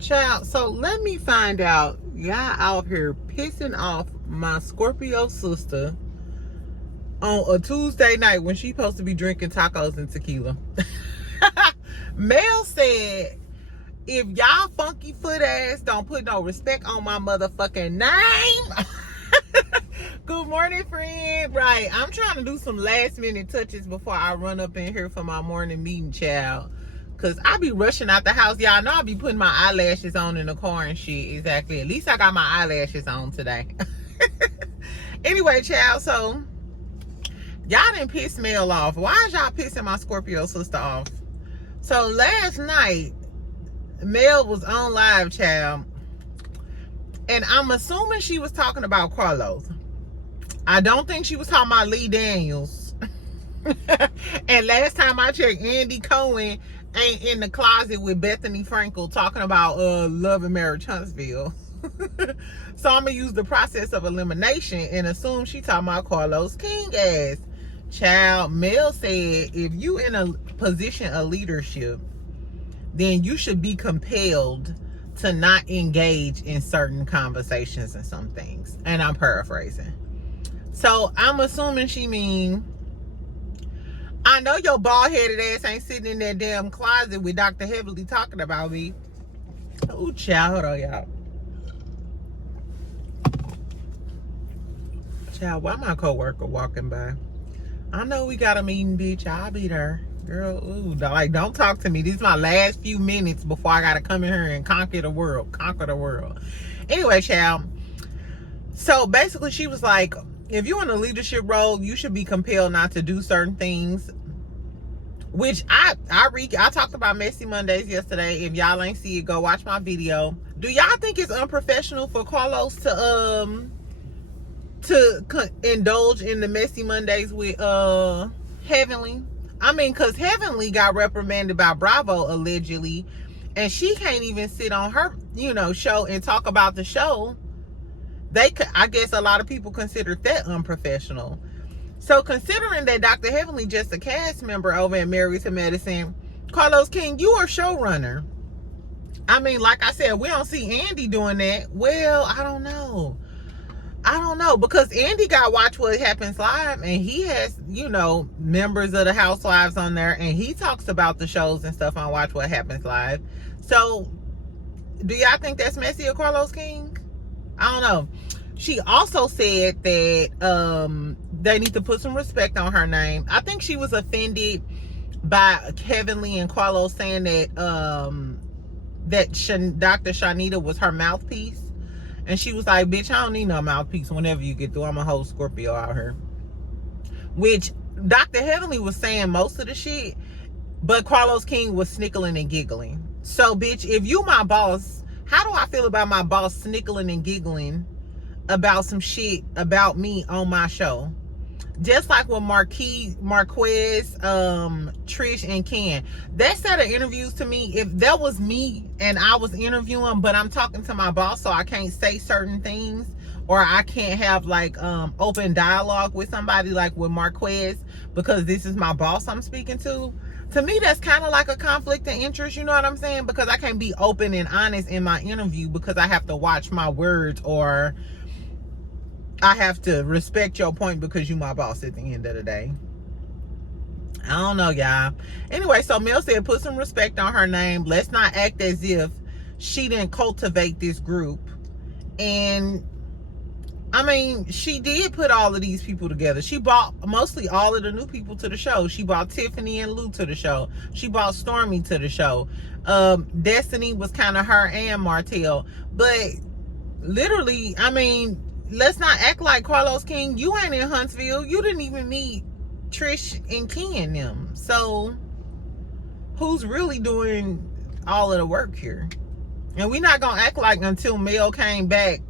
Child, so let me find out. Y'all out here pissing off my Scorpio sister on a Tuesday night when she supposed to be drinking tacos and tequila. Mel said, if y'all funky foot ass don't put no respect on my motherfucking name. Good morning, friend. Right, I'm trying to do some last minute touches before I run up in here for my morning meeting, child. Cause I be rushing out the house. Y'all know I be putting my eyelashes on in the car and shit. Exactly. At least I got my eyelashes on today. Anyway, child, so y'all done piss Mel off. Why is y'all pissing my Scorpio sister off? So last night, Mel was on live, child. And I'm assuming she was talking about Carlos. I don't think she was talking about Lee Daniels. And last time I checked, Andy Cohen ain't in the closet with Bethany Frankel talking about Love and Marriage Huntsville. So I'm gonna use the process of elimination and assume she talking about Carlos King ass. Child, Mel said if you in a position of leadership, then you should be compelled to not engage in certain conversations and some things. And I'm paraphrasing. So I'm assuming she mean, I know your bald-headed ass ain't sitting in that damn closet with Dr. Heavily talking about me. Oh, child, hold on, y'all. Child, why my coworker walking by? I know we got a meeting, bitch. I'll be there. Girl, ooh, like, don't talk to me. These is my last few minutes before I gotta come in here and conquer the world. Conquer the world. Anyway, child. So basically, she was like, if you're in a leadership role, you should be compelled not to do certain things. Which I talked about Messy Mondays yesterday. If y'all ain't see it, go watch my video. Do y'all think it's unprofessional for Carlos to indulge in the Messy Mondays with Heavenly? I mean, because Heavenly got reprimanded by Bravo allegedly, and she can't even sit on her, show and talk about the show. I guess a lot of people considered that unprofessional. So considering that Dr. Heavenly just a cast member over at Married to Medicine, Carlos King, you are showrunner. I mean, like I said, we don't see Andy doing that. Well, I don't know, because Andy got Watch What Happens Live, and he has, members of the housewives on there, and he talks about the shows and stuff on Watch What Happens Live. So do y'all think that's messy of Carlos King? I don't know. She also said that they need to put some respect on her name. I think she was offended by Heavenly and Carlos saying that Dr. Shanita was her mouthpiece. And she was like, bitch, I don't need no mouthpiece whenever you get through. I'm a whole Scorpio out here. Which Dr. Heavenly was saying most of the shit, but Carlos King was snickling and giggling. So, bitch, if you my boss, how do I feel about my boss snickling and giggling about some shit about me on my show? Just like with Marquez, Trish, and Ken. That set of interviews to me, if that was me and I was interviewing, but I'm talking to my boss, so I can't say certain things, or I can't have like open dialogue with somebody like with Marquez, because this is my boss I'm speaking to. To me, that's kind of like a conflict of interest, you know what I'm saying? Because I can't be open and honest in my interview because I have to watch my words, or I have to respect your point because you my boss at the end of the day. I don't know, y'all. Anyway, so Mel said put some respect on her name. Let's not act as if she didn't cultivate this group. And I mean, she did put all of these people together. She brought mostly all of the new people to the show. She brought Tiffany and Lou to the show. She brought Stormy to the show. Destiny was kind of her and Martell. But literally, I mean, let's not act like Carlos King, you ain't in Huntsville. You didn't even meet Trish and Ken them. So who's really doing all of the work here? And we're not gonna act like until Mel came back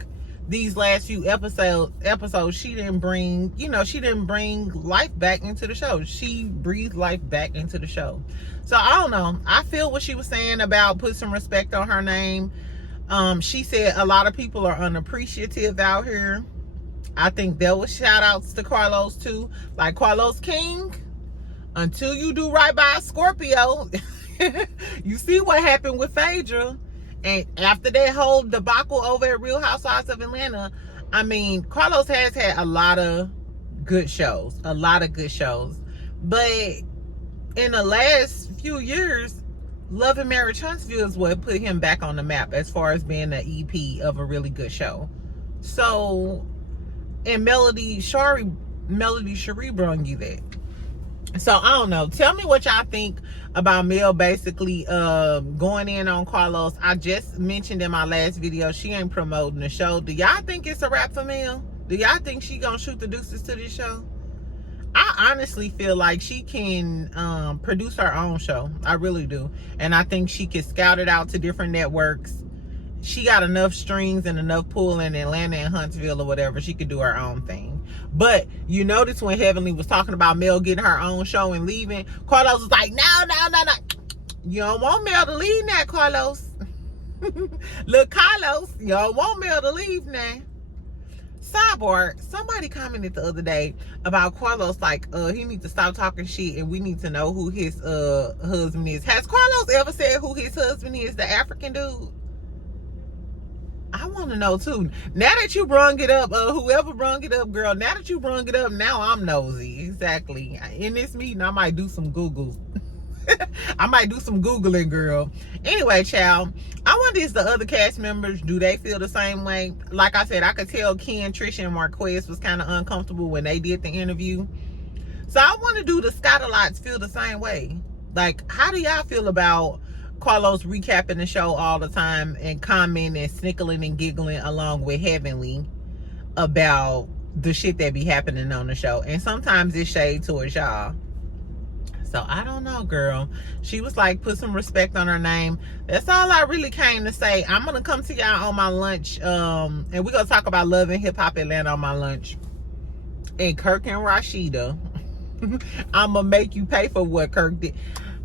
these last few episodes, she didn't bring, she didn't bring life back into the show. She breathed life back into the show. So I don't know. I feel what she was saying about put some respect on her name. She said a lot of people are unappreciative out here. I think there was shout outs to Carlos too. Like Carlos King, until you do right by a Scorpio, you see what happened with Phaedra. And after that whole debacle over at Real Housewives of Atlanta, I mean, Carlos has had a lot of good shows. But in the last few years, Love and Marriage Huntsville is what put him back on the map as far as being the EP of a really good show. So, and Shari brung you that. So I don't know. Tell me what y'all think about Mel basically going in on Carlos. I just mentioned in my last video she ain't promoting the show. Do y'all think it's a wrap for Mel? Do y'all think she gonna shoot the deuces to this show? I honestly feel like she can produce her own show. I really do. And I think she can scout it out to different networks. She got enough strings and enough pull in Atlanta and Huntsville or whatever. She could do her own thing. But you notice when Heavenly was talking about Mel getting her own show and leaving, Carlos was like, no. You don't want Mel to leave now, Carlos. Look, Carlos, you don't want Mel to leave now. Sidebar, somebody commented the other day about Carlos, like, he needs to stop talking shit and we need to know who his husband is. Has Carlos ever said who his husband is, the African dude? I want to know too. Now that you brung it up, whoever brung it up, girl, now that you brung it up, now I'm nosy. Exactly. In this meeting, I might do some Googles. I might do some Googling, girl. Anyway, child, I wonder if the other cast members, do they feel the same way? Like I said, I could tell Ken, Trisha, and Marquez was kind of uncomfortable when they did the interview. So I want to do the Scottalots feel the same way. Like, how do y'all feel about Carlos recapping the show all the time and commenting and snickling and giggling along with Heavenly about the shit that be happening on the show? And sometimes it's shade towards y'all. So I don't know, girl. She was like, put some respect on her name. That's all I really came to say. I'm gonna come to y'all on my lunch, and we're gonna talk about Love and Hip Hop Atlanta on my lunch. And Kirk and Rashida, I'm gonna make you pay for what Kirk did.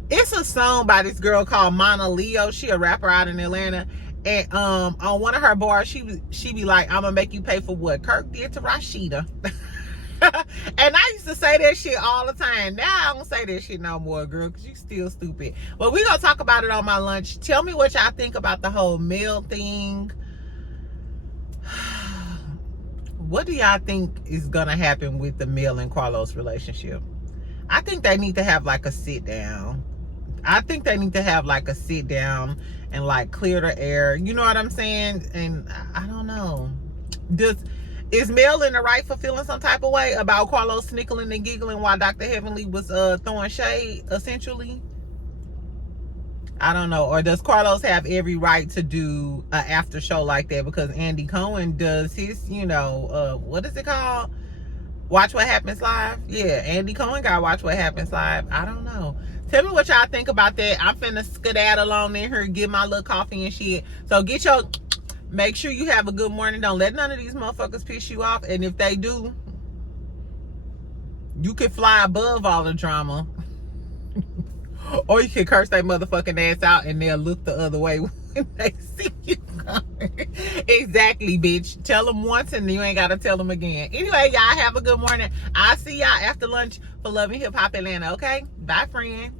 It's a song by this girl called Mana Leo. She a rapper out in Atlanta. And on one of her bars, she be like, I'm gonna make you pay for what Kirk did to Rashida. And I used to say that shit all the time. Now I don't say that shit no more, girl, because you still stupid. But we gonna talk about it on my lunch. Tell me what y'all think about the whole Mel thing. What do y'all think is gonna happen with the Mel and Carlos relationship? I think they need to have like a sit down. I think they need to have like a sit down and like clear the air. You know what I'm saying? And I don't know. Is Mel in the right for feeling some type of way about Carlos snickling and giggling while Dr. Heavenly was throwing shade, essentially? I don't know. Or does Carlos have every right to do an after show like that? Because Andy Cohen does his, you know, what is it called? Watch What Happens Live? Yeah, Andy Cohen got Watch What Happens Live. I don't know. Tell me what y'all think about that. I'm finna skedaddle on in here, get my little coffee and shit. So make sure you have a good morning. Don't let none of these motherfuckers piss you off. And if they do, you can fly above all the drama. Or you can curse their motherfucking ass out and they'll look the other way when they see you coming. Exactly, bitch. Tell them once and you ain't got to tell them again. Anyway, y'all have a good morning. I'll see y'all after lunch for Love and Hip Hop Atlanta, okay? Bye, friend.